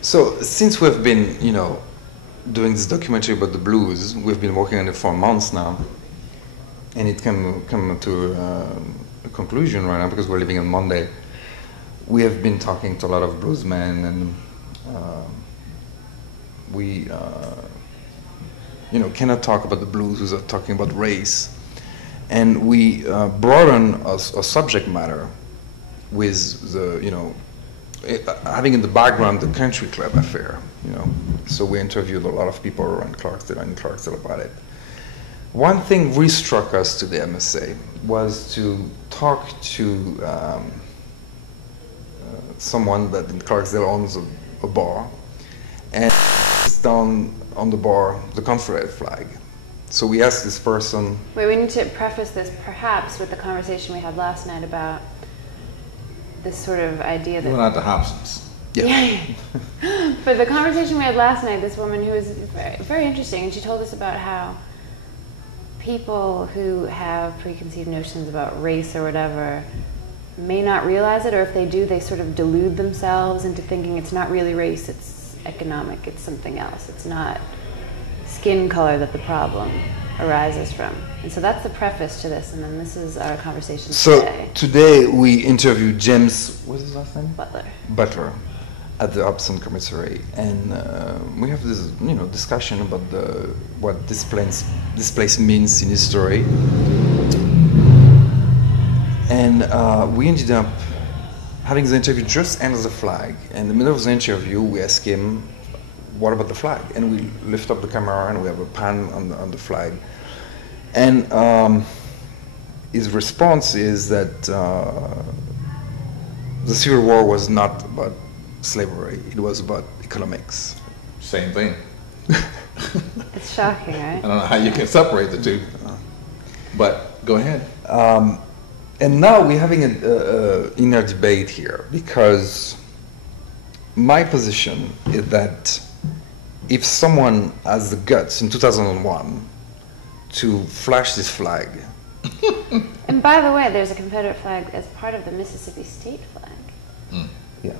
So since we've been, doing this documentary about the blues, we've been working on it for months now, and it can come to a conclusion right now because we're living on Monday. We have been talking to a lot of bluesmen, and we, cannot talk about the blues without talking about race. And we broaden a subject matter with the, having in the background the country club affair, So we interviewed a lot of people around Clarksdale and in Clarksdale about it. One thing really struck us today, I must say, was to talk to someone that in Clarksdale owns a bar, and it's down on the bar the Confederate flag. So we asked this person... Wait, we need to preface this perhaps with the conversation we had last night about this sort of idea that... We're not the Hobsons. Yeah. But the conversation we had last night, this woman who was very, very interesting, and she told us about how people who have preconceived notions about race or whatever may not realize it, or if they do, they sort of delude themselves into thinking it's not really race, it's economic, it's something else. It's not skin color that the problem arises from. And so that's the preface to this, and then this is our conversation today. So today we interviewed James, what's his last name? Butler. At the Upson Commissary, and we have this, discussion about what this place means in history. And we ended up having the interview just under the flag. And in the middle of the interview, we asked him, "What about the flag?" And we lift up the camera, and we have a pan on the flag. And his response is that the Civil War was not about slavery, it was about economics. Same thing. It's shocking, right? I don't know how you can separate the two, but go ahead. And now we're having an inner debate here, because my position is that if someone has the guts in 2001 to flash this flag... And by the way, there's a Confederate flag as part of the Mississippi state flag. Mm. Yeah.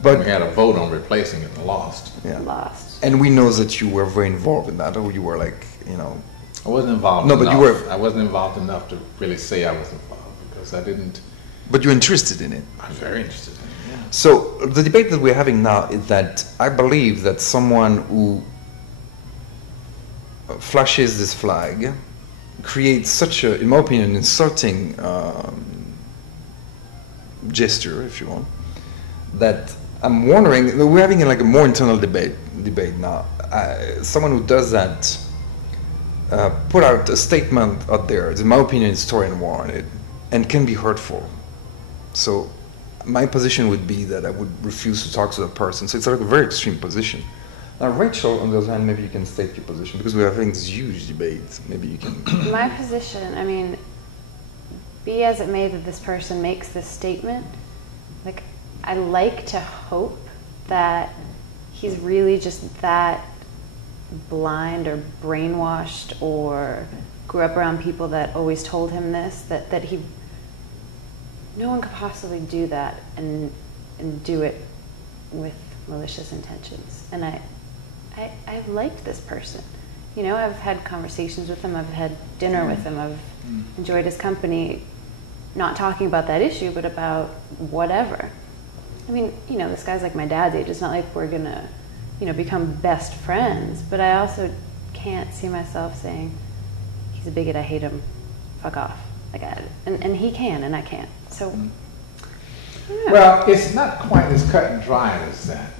But we had a vote on replacing it and lost. Yeah. Lost. And we know that you were very involved in that, or you were like, I wasn't involved No, enough. but you were... I wasn't involved enough to really say I was involved, because I didn't... But you're interested in it. I'm very interested in it, yeah. So the debate that we're having now is that I believe that someone who flashes this flag creates such a, in my opinion, insulting gesture, if you want, that I'm wondering, we're having like a more internal debate now. Someone who does that put out a statement out there, in my opinion, is totally unwarranted and can be hurtful. So my position would be that I would refuse to talk to the person. So it's like a very extreme position. Now, Rachel, on the other hand, maybe you can state your position, because we're having this huge debate. Maybe you can... My position, I mean, be as it may that this person makes this statement, like, I like to hope that he's really just that blind or brainwashed or grew up around people that always told him this, that he... No one could possibly do that and do it with malicious intentions. And I've liked this person. I've had conversations with him, I've had dinner with him, I've enjoyed his company, not talking about that issue, but about whatever. I mean, this guy's like my dad's age. It's not like we're gonna, become best friends, but I also can't see myself saying, he's a bigot, I hate him, fuck off. Like, and he can, and I can't. So, well, it's not quite as cut and dry as that.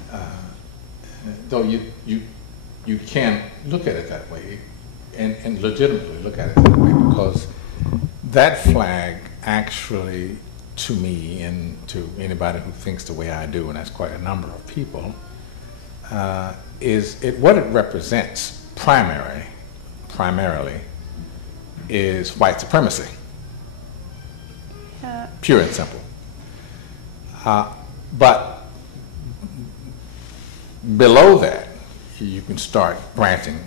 Though you can look at it that way, and legitimately look at it that way, because that flag actually, to me and to anybody who thinks the way I do, and that's quite a number of people, what it represents primarily is white supremacy, pure and simple. But below that, you can start branching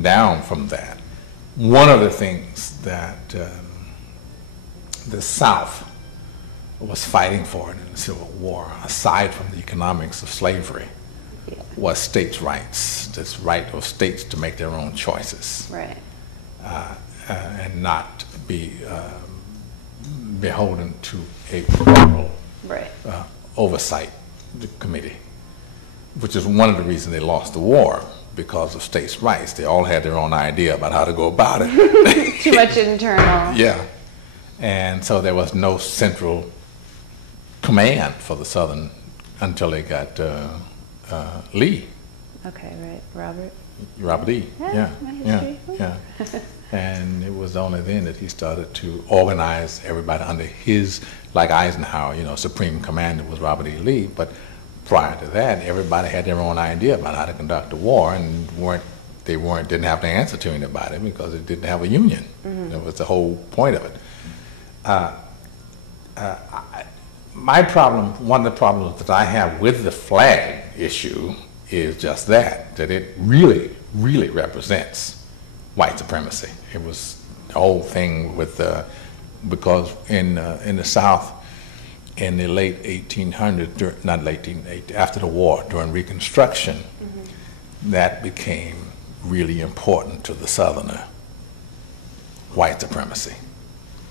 down from that. One of the things that the South was fighting for in the Civil War, aside from the economics of slavery, Yeah. was states' rights, this right of states to make their own choices, Right. and not be beholden to a federal Right. oversight committee, which is one of the reasons they lost the war, because of states' rights. They all had their own idea about how to go about it. Too much internal. Yeah. And so there was no central command for the Southern until they got Lee. Okay, right. Robert? Robert E. Yeah, my history. Yeah. And it was only then that he started to organize everybody under his, like Eisenhower, you know, supreme commander was Robert E. Lee, but prior to that, everybody had their own idea about how to conduct the war, and didn't have to answer to anybody because it didn't have a union. Mm-hmm. That was the whole point of it. My problem, one of the problems that I have with the flag issue is just that it really, really represents white supremacy. It was the whole thing with, because in the South, in the late 1800s, not late 1880s, after the war, during Reconstruction, that became really important to the Southerner, white supremacy.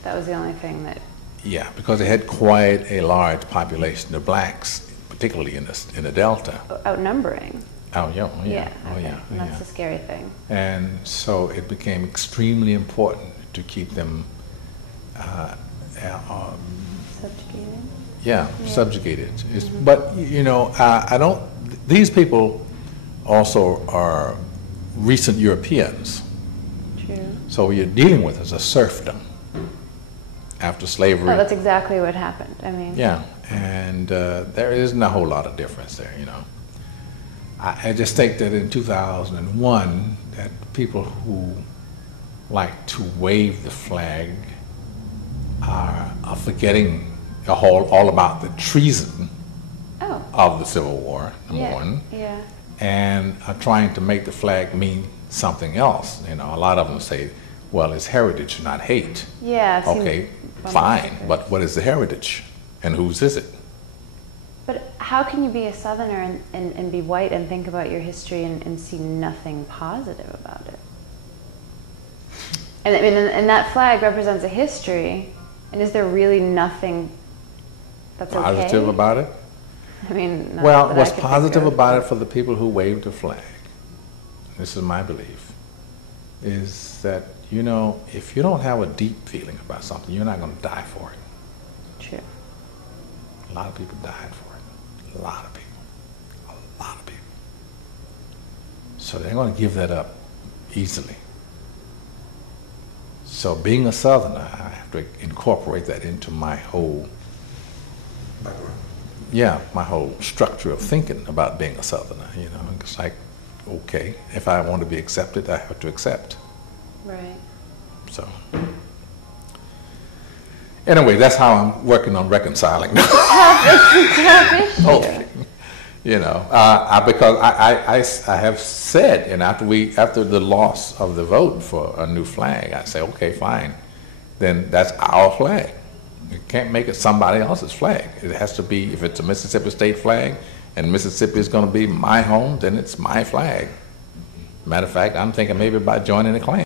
That was the only thing that... Yeah, because they had quite a large population of blacks, particularly in the Delta. Outnumbering. Oh, yeah. Yeah, Oh, okay. yeah. And that's the scary thing. And so it became extremely important to keep them Subjugated? Yeah, subjugated. But, you know, I don't, these people also are recent Europeans. True. So what you're dealing with is a serfdom after slavery. Oh, that's exactly what happened. I mean... Yeah, and there isn't a whole lot of difference there, you know. I just think that in 2001, that people who like to wave the flag are forgetting all about the treason of the Civil War, number one, and are trying to make the flag mean something else. You know, a lot of them say, well, it's heritage, not hate. Yeah. Okay, fine, but what is the heritage, and whose is it? But how can you be a Southerner and be white and think about your history and see nothing positive about it? And I mean, and that flag represents a history, and is there really nothing that's positive okay? about it? I mean, well, what's positive about it for the people who waved the flag, this is my belief, is that, you know, if you don't have a deep feeling about something, you're not going to die for it. True. A lot of people died for it. A lot of people. A lot of people. So they're going to give that up easily. So being a Southerner, I have to incorporate that into my whole, my whole structure of thinking about being a Southerner. You know, it's like, okay, if I want to be accepted, I have to accept. Right. So, anyway, that's how I'm working on reconciling. It's a tough issue. Okay. You know, because I have said, and after the loss of the vote for a new flag, I say, okay, fine, then that's our flag. You can't make it somebody else's flag. It has to be, if it's a Mississippi state flag, and Mississippi is going to be my home, then it's my flag. Matter of fact, I'm thinking maybe about joining the Klan.